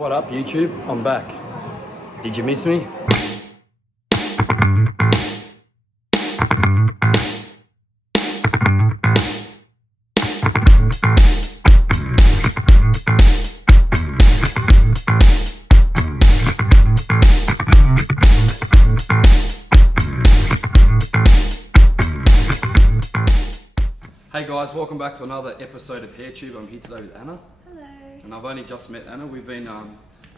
What up, YouTube? I'm back. Did you miss me? Hey guys, welcome back to another episode of HairTube. I'm here today with Anna. Hello. And I've only just met Anna. We've been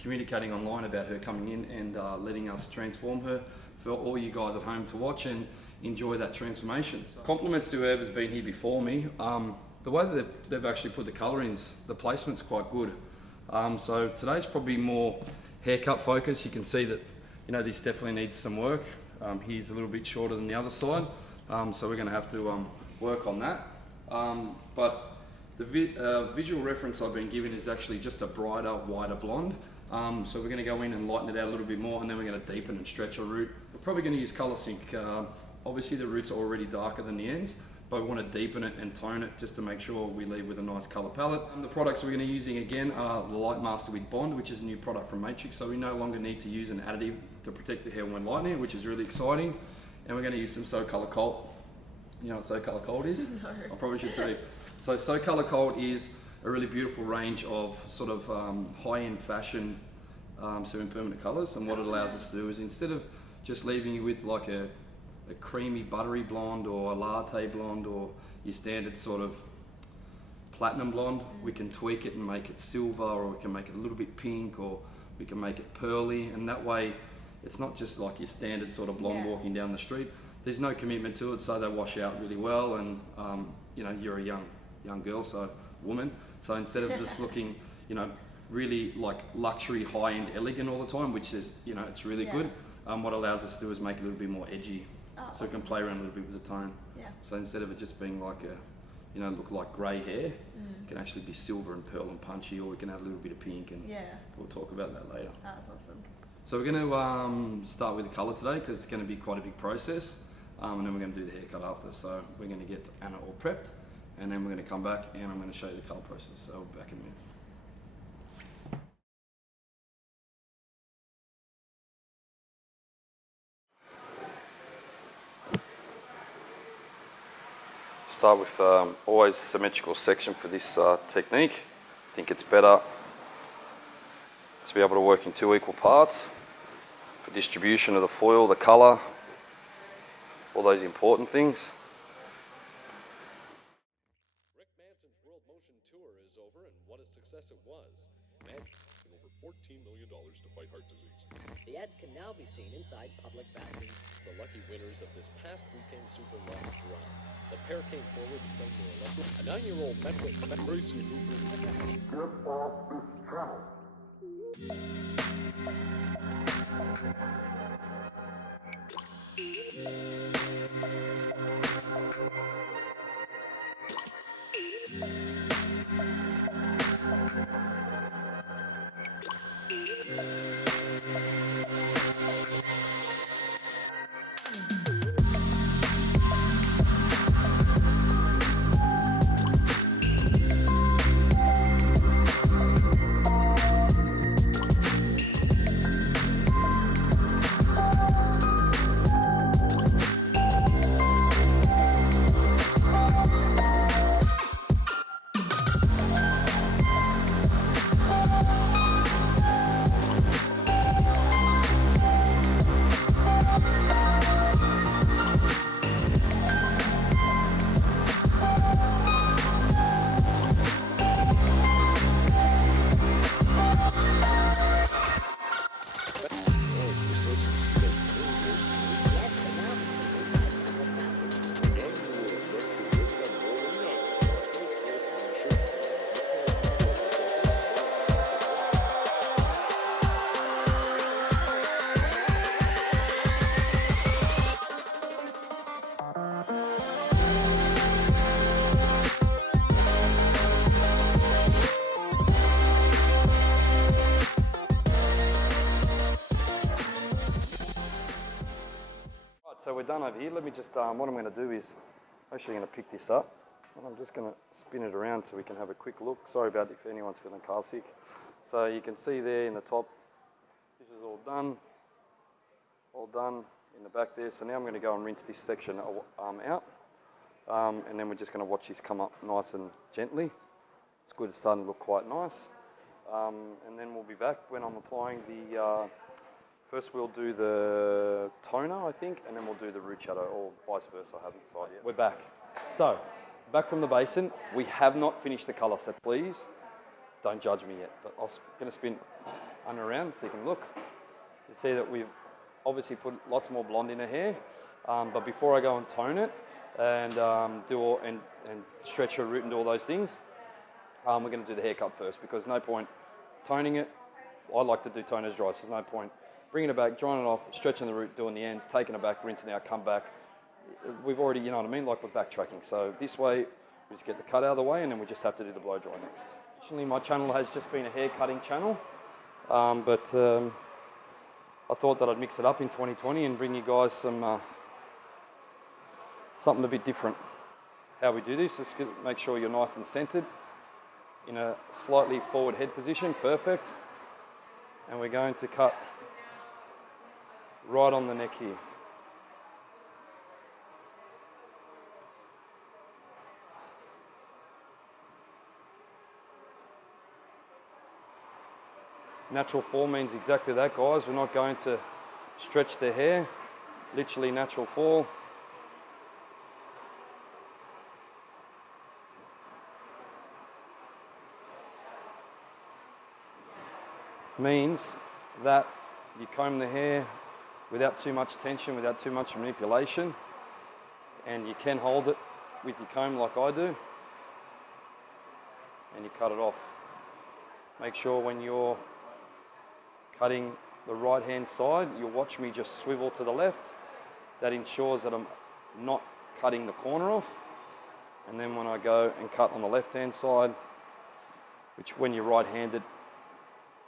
communicating online about her coming in and letting us transform her for all you guys at home to watch and enjoy that transformation. So, compliments to whoever's been here before me. The way that they've actually put the colour-ins, the placement's quite good. So today's probably more haircut focus. You can see that, you know, this definitely needs some work. He's a little bit shorter than the other side. So we're gonna have to work on that. But the visual reference I've been given is actually just a brighter, wider blonde. So we're going to go in and lighten it out a little bit more, and then we're going to deepen and stretch a root. We're probably going to use colour sync. Obviously the roots are already darker than the ends, but we want to deepen it and tone it just to make sure we leave with a nice colour palette. The products we're going to be using again are the Light Master with Bond, which is a new product from Matrix. So we no longer need to use an additive to protect the hair when lightening, which is really exciting. And we're going to use some So Colour Cold. You know what So Colour Cold is? No. I probably should tell you. So Colour Cold is a really beautiful range of sort of high-end fashion semi-permanent colours, and what it allows us to do is, instead of just leaving you with like a creamy buttery blonde or a latte blonde or your standard sort of platinum blonde, we can tweak it and make it silver, or we can make it a little bit pink, or we can make it pearly, and that way it's not just like your standard sort of blonde walking down the street. There's no commitment to it, so they wash out really well, and you know, you're a young girl, so woman. So instead of just looking, you know, really like luxury, high-end, elegant all the time, which is, you know, it's really good. What allows us to do is make it a little bit more edgy, so we can play around a little bit with the tone. So instead of it just being like a, you know, look like grey hair, it can actually be silver and pearl and punchy, or we can add a little bit of pink, and we'll talk about that later. That's awesome. So we're going to start with the colour today, because it's going to be quite a big process. And then we're going to do the haircut after. So we're going to get Anna all prepped, and then we're going to come back and I'm going to show you the colour process. So I'll be back in a minute. Start with always symmetrical section for this technique. I think it's better to be able to work in 2 equal parts for distribution of the foil, the colour, all those important things. Rick Manson's World Motion Tour is over, and what a success it was. Manson over $14 million to fight heart disease. The ads can now be seen inside public bathrooms. The lucky winners of this past weekend Super Large Run. The pair came forward to claim their electric. A 9-year-old met with crazy movement. Get off this channel. So we're done over here. Let me just, what I'm going to do is, actually going to pick this up, and I'm just going to spin it around so we can have a quick look. Sorry about if anyone's feeling car sick. So you can see there in the top, this is all done in the back there. So now I'm going to go and rinse this section out, and then we're just going to watch this come up nice and gently. It's good, it's starting to look quite nice. And then we'll be back when I'm applying the, first we'll do the toner, I think, and then we'll do the root shadow, or vice versa, I haven't decided yet. We're back. So, back from the basin. We have not finished the colour, so please don't judge me yet. But I'm going to spin under around so you can look. You see that we've obviously put lots more blonde in her hair, but before I go and tone it and and stretch her root and do all those things, we're going to do the haircut first, because no point toning it. I like to do toners dry, so there's no point bringing it back, drying it off, stretching the root, doing the ends, taking it back, rinsing out, come back. We've already, you know what I mean, like we're backtracking. So this way, we just get the cut out of the way, and then we just have to do the blow dry next. Traditionally, my channel has just been a hair cutting channel, but I thought that I'd mix it up in 2020 and bring you guys some something a bit different. How we do this is make sure you're nice and centered in a slightly forward head position, perfect. And we're going to cut right on the neck here. Natural fall means exactly that, guys. We're not going to stretch the hair, literally natural fall. Means that you comb the hair without too much tension, without too much manipulation, and you can hold it with your comb like I do, and you cut it off. Make sure when you're cutting the right hand side, you'll watch me just swivel to the left. That ensures that I'm not cutting the corner off. And then when I go and cut on the left hand side, which when you're right handed,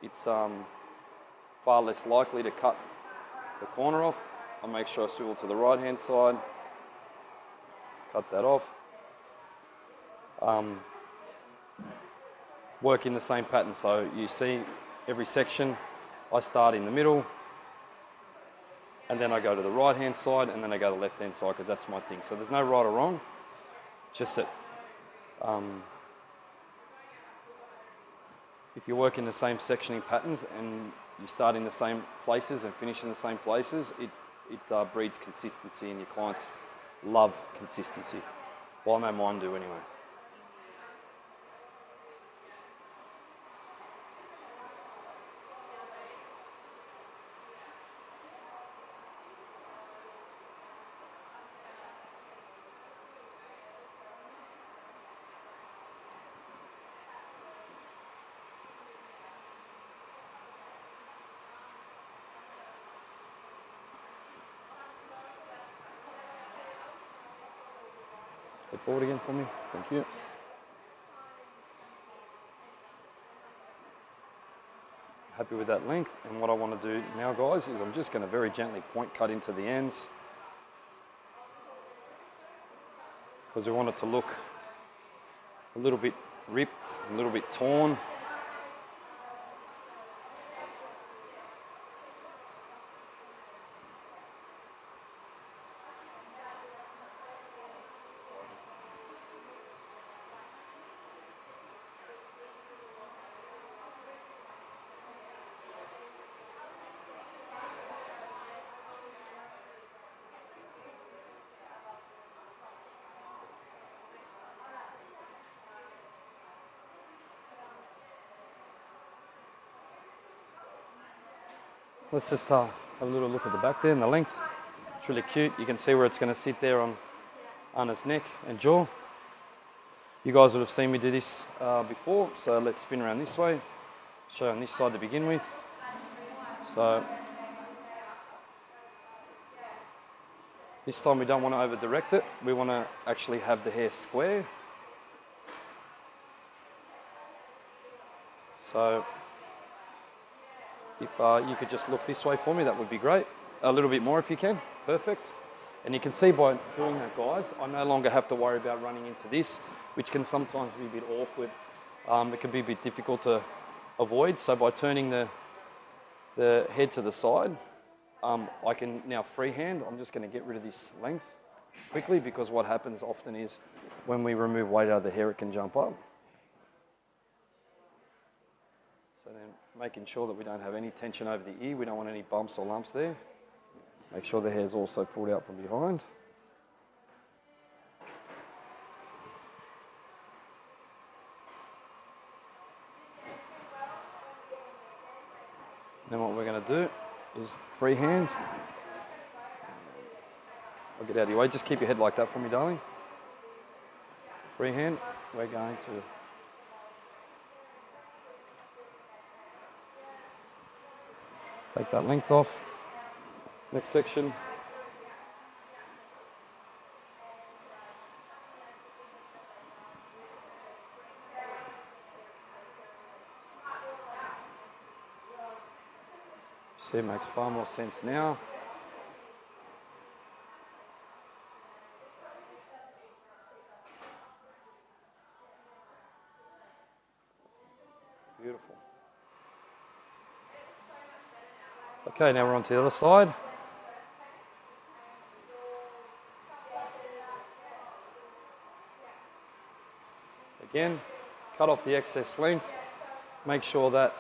it's far less likely to cut the corner off. I'll make sure I swivel to the right hand side, cut that off. Work in the same pattern, so you see every section, I start in the middle, and then I go to the right hand side, and then I go to the left hand side, because that's my thing. So there's no right or wrong, just that if you work in the same sectioning patterns and you start in the same places and finish in the same places, it breeds consistency, and your clients love consistency. Well, I know mine do anyway. Step forward again for me, thank you. Happy with that length, and what I want to do now, guys, is I'm just going to very gently point cut into the ends, because we want it to look a little bit ripped, a little bit torn. Let's just have a little look at the back there and the length. It's really cute. You can see where it's going to sit there on Anna's neck and jaw. You guys would have seen me do this before, so let's spin around this way. Show on this side to begin with. So this time we don't want to over direct it. We want to actually have the hair square. So if you could just look this way for me, that would be great. A little bit more if you can, perfect. And you can see by doing that, guys, I no longer have to worry about running into this, which can sometimes be a bit awkward. It can be a bit difficult to avoid. So by turning the head to the side, I can now freehand. I'm just going to get rid of this length quickly, because what happens often is when we remove weight out of the hair, it can jump up. So then making sure that we don't have any tension over the ear. We don't want any bumps or lumps there. Make sure the hair is also pulled out from behind. Then what we're going to do is freehand. I'll get out of your way. Just keep your head like that for me, darling. Freehand. We're going to take that length off. Next section. See, it makes far more sense now. Beautiful. Okay, now we're on to the other side. Again, cut off the excess length. Make sure that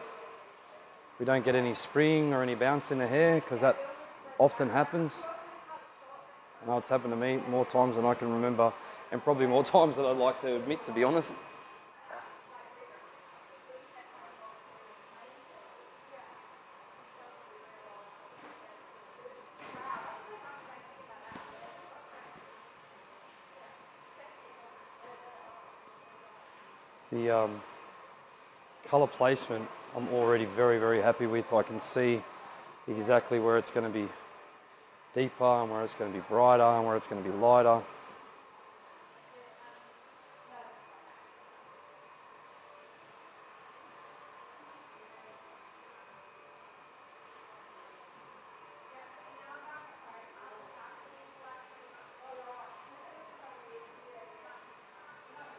we don't get any spring or any bounce in the hair, because that often happens. I know it's happened to me more times than I can remember, and probably more times than I'd like to admit, to be honest. The colour placement I'm already very, very happy with. I can see exactly where it's going to be deeper and where it's going to be brighter and where it's going to be lighter.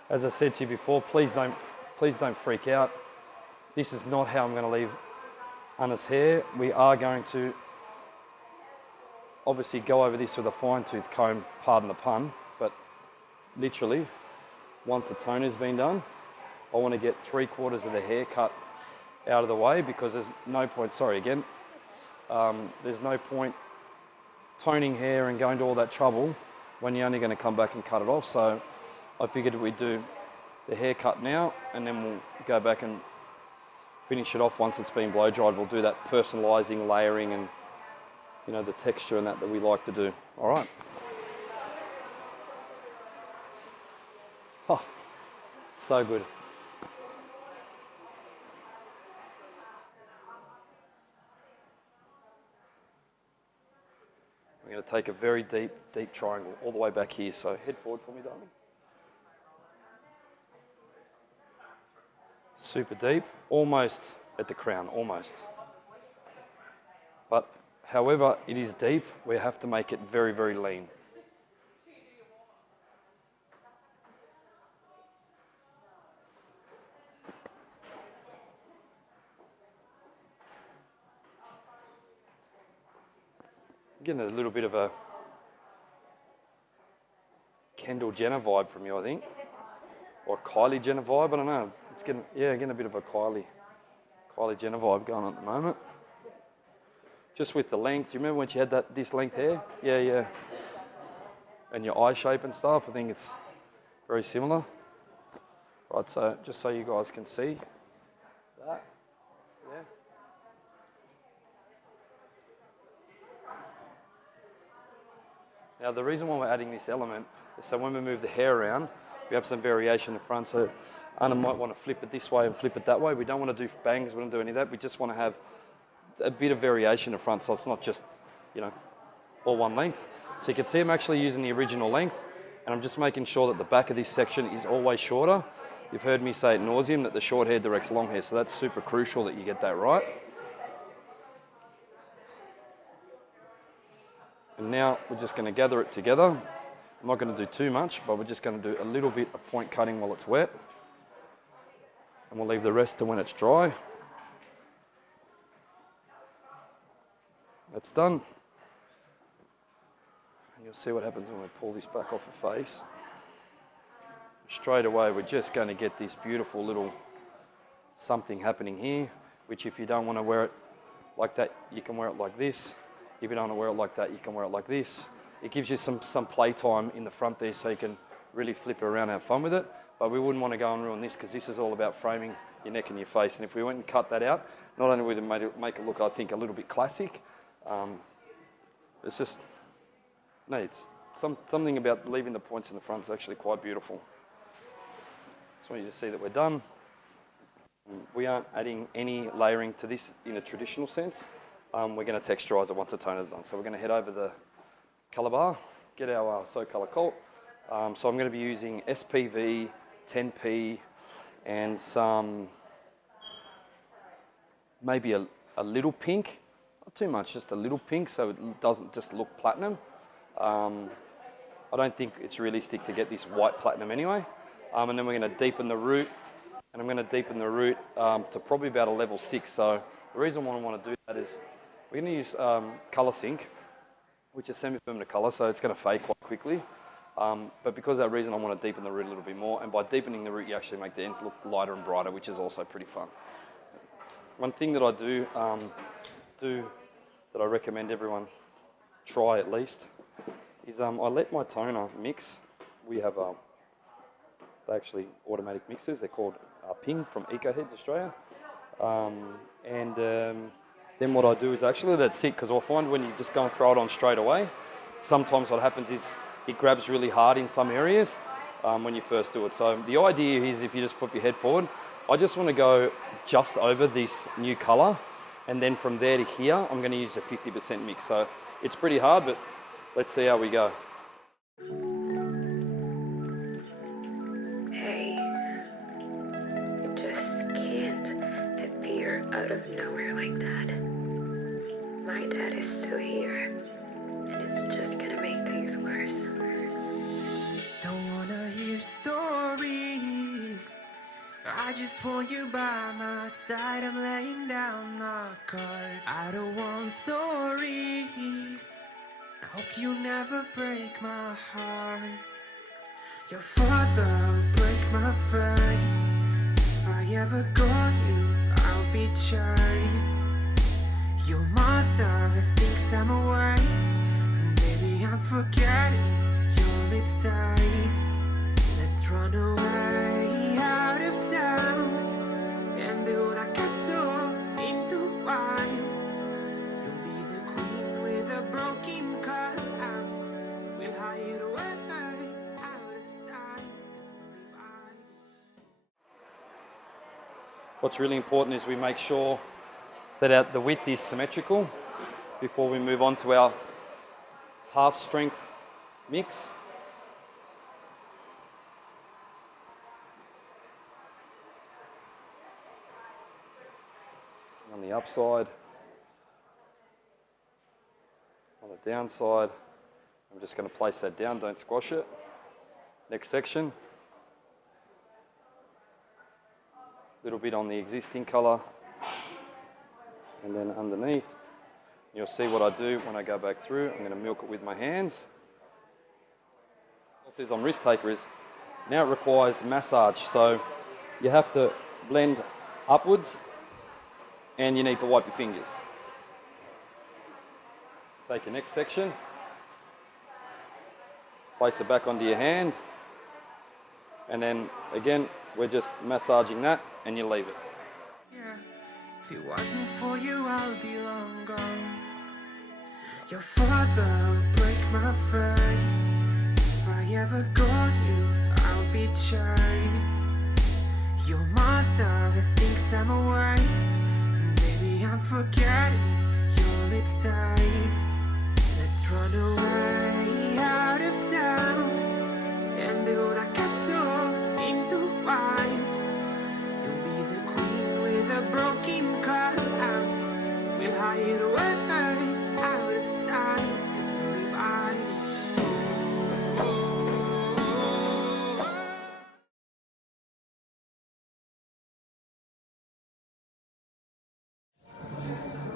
As I said to you before, please don't freak out. This is not how I'm going to leave Anna's hair. We are going to obviously go over this with a fine-tooth comb, pardon the pun, but literally, once the toner's been done, I want to get 3/4 of the hair cut out of the way, because there's no point, there's no point toning hair and going to all that trouble when you're only going to come back and cut it off. So I figured we'd do the haircut now, and then we'll go back and finish it off once it's been blow dried. We'll do that personalising, layering, and the texture and that we like to do. All right. Oh, so good. We're going to take a very deep, deep triangle all the way back here. So head forward for me, darling. Super deep, almost at the crown, almost. But however it is deep, we have to make it very, very lean. Getting a little bit of a Kendall Jenner vibe from you, I think. Or Kylie Jenner vibe, I don't know. It's getting a bit of a Kylie Jenner vibe going on at the moment. Just with the length. You remember when she had this length hair? Yeah. And your eye shape and stuff, I think it's very similar. Right, so just so you guys can see that. Yeah. Now the reason why we're adding this element is so when we move the hair around, we have some variation in the front. So Anna might want to flip it this way and flip it that way. We don't want to do bangs, we don't do any of that. We just want to have a bit of variation in the front, so it's not just, all one length. So you can see I'm actually using the original length, and I'm just making sure that the back of this section is always shorter. You've heard me say ad nauseum that the short hair directs long hair, so that's super crucial that you get that right. And now we're just going to gather it together. I'm not going to do too much, but we're just going to do a little bit of point cutting while it's wet. And we'll leave the rest to when it's dry. That's done. And you'll see what happens when we pull this back off the face. Straight away, we're just going to get this beautiful little something happening here, which if you don't want to wear it like that, you can wear it like this. If you don't want to wear it like that, you can wear it like this. It gives you some play time in the front there so you can really flip it around and have fun with it. But we wouldn't want to go and ruin this because this is all about framing your neck and your face. And if we went and cut that out, not only would it make it look, I think, a little bit classic, it's just, no, it's something about leaving the points in the front is actually quite beautiful. Just want you to see that we're done. We aren't adding any layering to this in a traditional sense. We're going to texturize it once the toner is done. So we're going to head over the color bar, get our So Color Cult. So I'm going to be using SPV, 10P, and some, maybe a little pink. Not too much, just a little pink so it doesn't just look platinum. I don't think it's realistic to get this white platinum anyway. And then we're going to deepen the root. And I'm going to deepen the root to probably about a level 6. So the reason why I want to do that is we're going to use Color Sync, which is semi-permanent color, so it's going to fade quite quickly. But because of that reason, I want to deepen the root a little bit more. And by deepening the root, you actually make the ends look lighter and brighter, which is also pretty fun. One thing that I do that I recommend everyone try at least is I let my toner mix. We have they're actually automatic mixers. They're called Ping from EcoHeads Australia. Then what I do is actually let it sit, because I find when you just go and throw it on straight away, sometimes what happens is it grabs really hard in some areas when you first do it. So the idea is if you just put your head forward, I just want to go just over this new color, and then from there to here, I'm going to use a 50% mix. So it's pretty hard, but let's see how we go. Hey, you just can't appear out of nowhere like that. My dad is still here, and it's just gonna make things worse. Don't wanna hear stories. I just want you by my side. I'm laying down my card. I don't want stories. I hope you never break my heart. Your father will break my face. If I ever got you, I'll be chased. Your mother thinks I'm a waste, and baby I'm forgetting your lips taste. Let's run away out of town and build a castle in the wild. You'll be the queen with a broken crown. We'll hide away out of sight, 'cause we're revived. What's really important is we make sure that the width is symmetrical before we move on to our half strength mix. On the upside, on the downside, I'm just going to place that down, don't squash it. Next section, a little bit on the existing colour, and then underneath. You'll see what I do when I go back through. I'm going to milk it with my hands. What it says on Risk Taker is, now it requires massage, so you have to blend upwards and you need to wipe your fingers. Take your next section, place it back onto your hand, and then again, we're just massaging that and you leave it. Yeah, if it wasn't for you, I'll be long gone. Your father will break my face. If I ever got you, I'll be chased. Your mother thinks I'm a waste, and baby I'm forgetting your lips taste. Let's run away out of town and build a castle in the wild. You'll be the queen with a broken crown. We'll hide away out of sight, 'cause we're revived.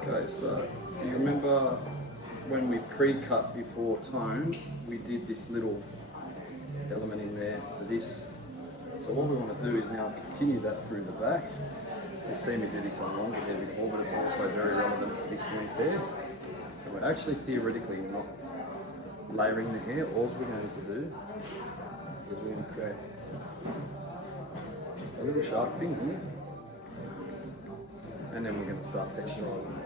Okay, so Do you remember when we pre-cut before tone, we did this little element in there for this? So what we want to do is now continue that through the back. You've seen me do this on longer hair before, but it's also very relevant for this length there. So we're actually theoretically not layering the hair. All we're going to do is we're going to create a little sharp thing here, and then we're going to start texturizing.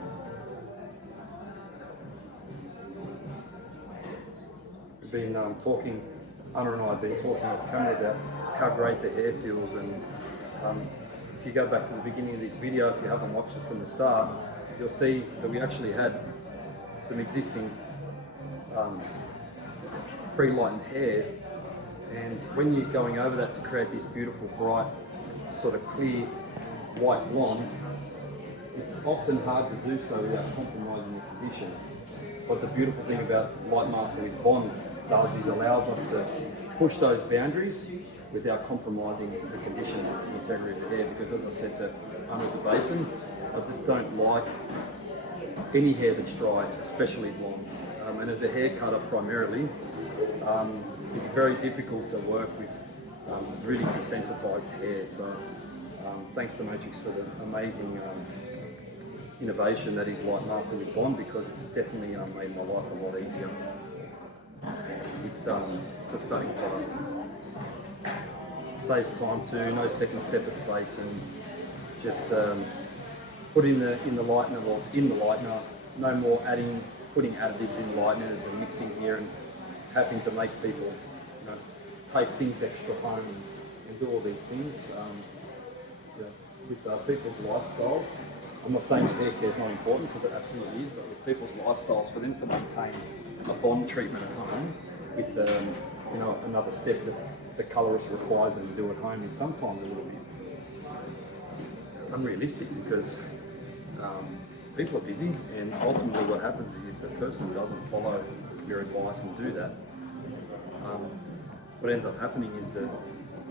We've been talking, Anna and I have been talking off camera about how great the hair feels, and if you go back to the beginning of this video, if you haven't watched it from the start, you'll see that we actually had some existing pre-lightened hair, and when you're going over that to create this beautiful, bright, sort of clear white blonde, it's often hard to do so without compromising the condition. But the beautiful thing about Lightmaster with Bond does is allows us to push those boundaries without compromising the condition and integrity of the hair, because as I said to Under the Basin, I just don't like any hair that's dry, especially blondes. And as a hair cutter primarily, it's very difficult to work with really desensitized hair. So thanks to Matrix for the amazing innovation that is Lightmaster with Bond, because it's definitely made my life a lot easier. It's a stunning product. Saves time too, no second step at the base, and just put in the lightener, well, it's in the lightener. No more putting additives in lighteners and mixing here and having to make people, you know, take things extra home and do all these things. With people's lifestyles, I'm not saying that hair care is not important, because it absolutely is, but with people's lifestyles, for them to maintain a bond treatment at home with you know, another step that the colourist requires them to do at home is sometimes a little bit unrealistic, because people are busy, and ultimately what happens is if the person doesn't follow your advice and do that, what ends up happening is that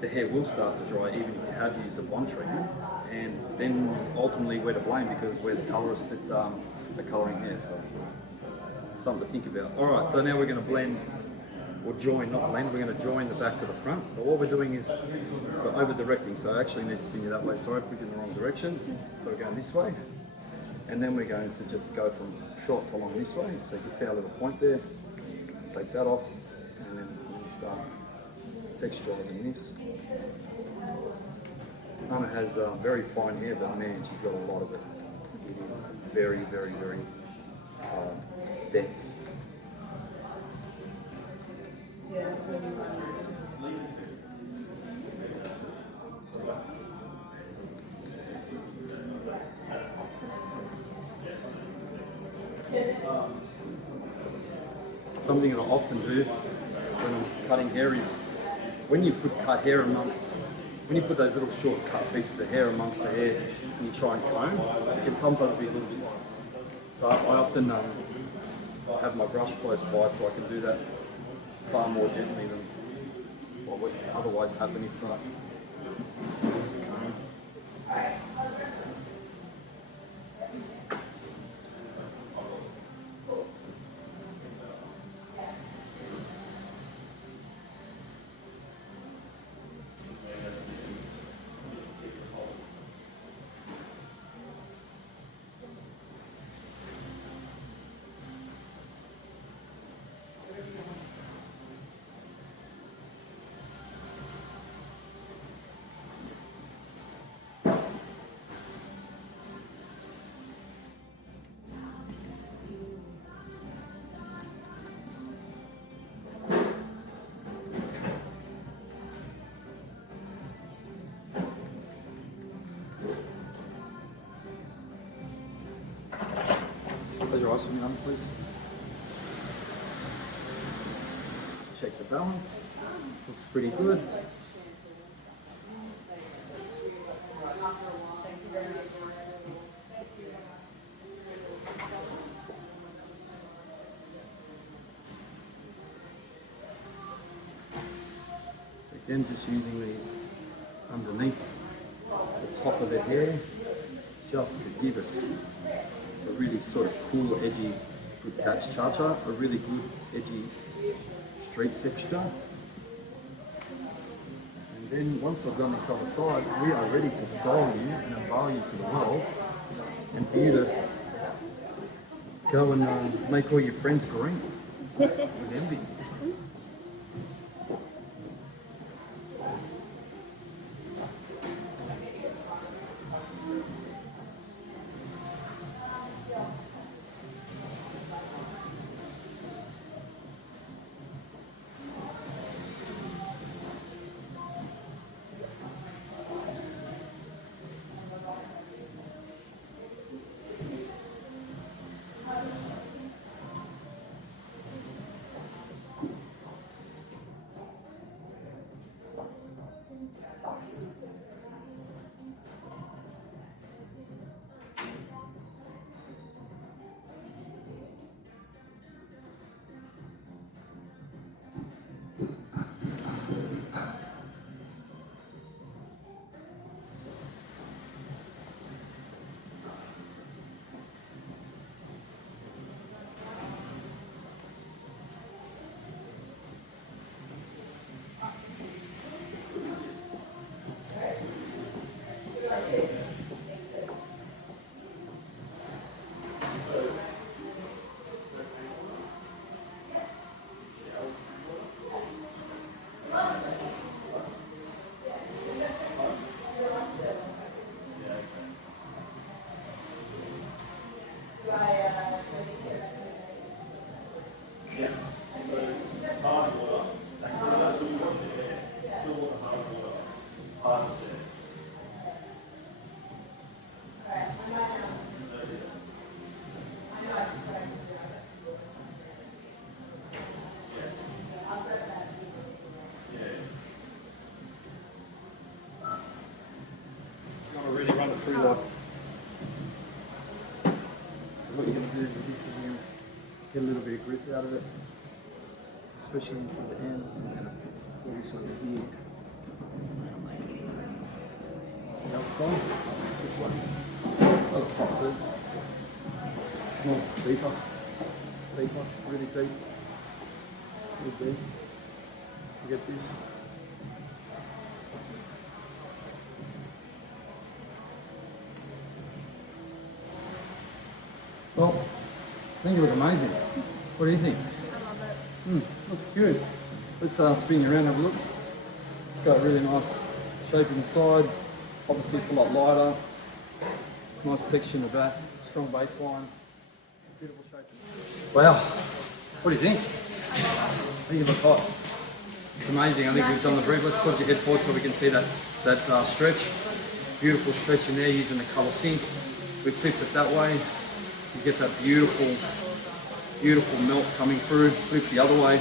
the hair will start to dry even if you have used a bond treatment, and then ultimately we're to blame because we're the colourists that are colouring hair. So something to think about. Alright, so now we're going to blend, or join, not blend, we're going to join the back to the front. But what we're doing is we're over directing, so I actually need to spin you that way. Sorry, I put you in the wrong direction. So we're going this way, and then we're going to just go from short to long this way. So you can see our little point there. Take that off, and then we'll start texturizing this. Anna has very fine hair, but man, she's got a lot of it. It is very, very, very dense. Something that I often do when I'm cutting hair is when you cut hair amongst, when you put those little short cut pieces of hair amongst the hair and you try and comb, it can sometimes be a little bit long. So I often have my brush close by so I can do that far more gently than what would otherwise happen if I close your eyes for me, Anna, please. Check the balance. Looks pretty good. Again, just using these underneath the top of the hair, just to give us the a really sort of cool, edgy, good catch Ciaccia, a really good, edgy, straight texture. And then once I've done this other side, we are ready to style you and unveil you to the world, and for you to go and make all your friends green with envy. Really run it through like what you're going to do with this is you're going to get a little bit of grip out of it, especially for the ends, and then pull this over here. The other side, this one, other side too. More deeper, really deep, really deep. You get this. Well, I think it looks amazing. What do you think? I love it. Looks good. Let's spin you around and have a look. It's got a really nice shape inside. Obviously it's a lot lighter. Nice texture in the back. Strong baseline. Beautiful shape. Wow. What do you think? I think it looks hot. It's amazing. I think we've done the brief. Let's put your head forward so we can see that stretch. Beautiful stretch in there using the colour sync. We flipped it that way. You get that beautiful, beautiful melt coming through. Flip the other way.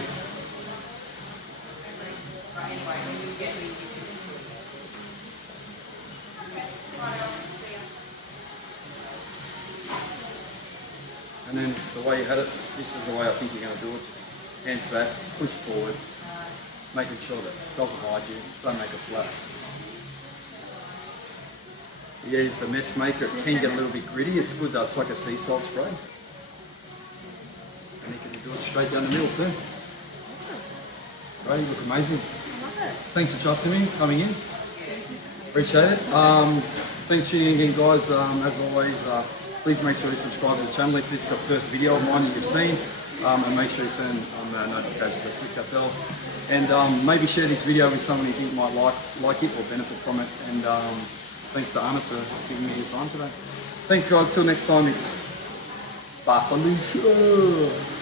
And then the way you had it, this is the way I think you're going to do it. Just hands back, push forward, making sure that it doesn't hide you, don't make it flat. Yeah, it's the mess maker. It can get a little bit gritty. It's good though. It's like a sea salt spray. And you can do it straight down the middle too. Right, you look amazing. Thanks for trusting me, coming in. Appreciate it. Thanks for tuning in, guys. As always, please make sure you subscribe to the channel if this is the first video of mine you've seen. And make sure you turn on notifications and click that bell. And maybe share this video with someone you think might like it or benefit from it. And thanks to Anna for giving me your time today. Thanks guys, till next time, it's Bafalusha.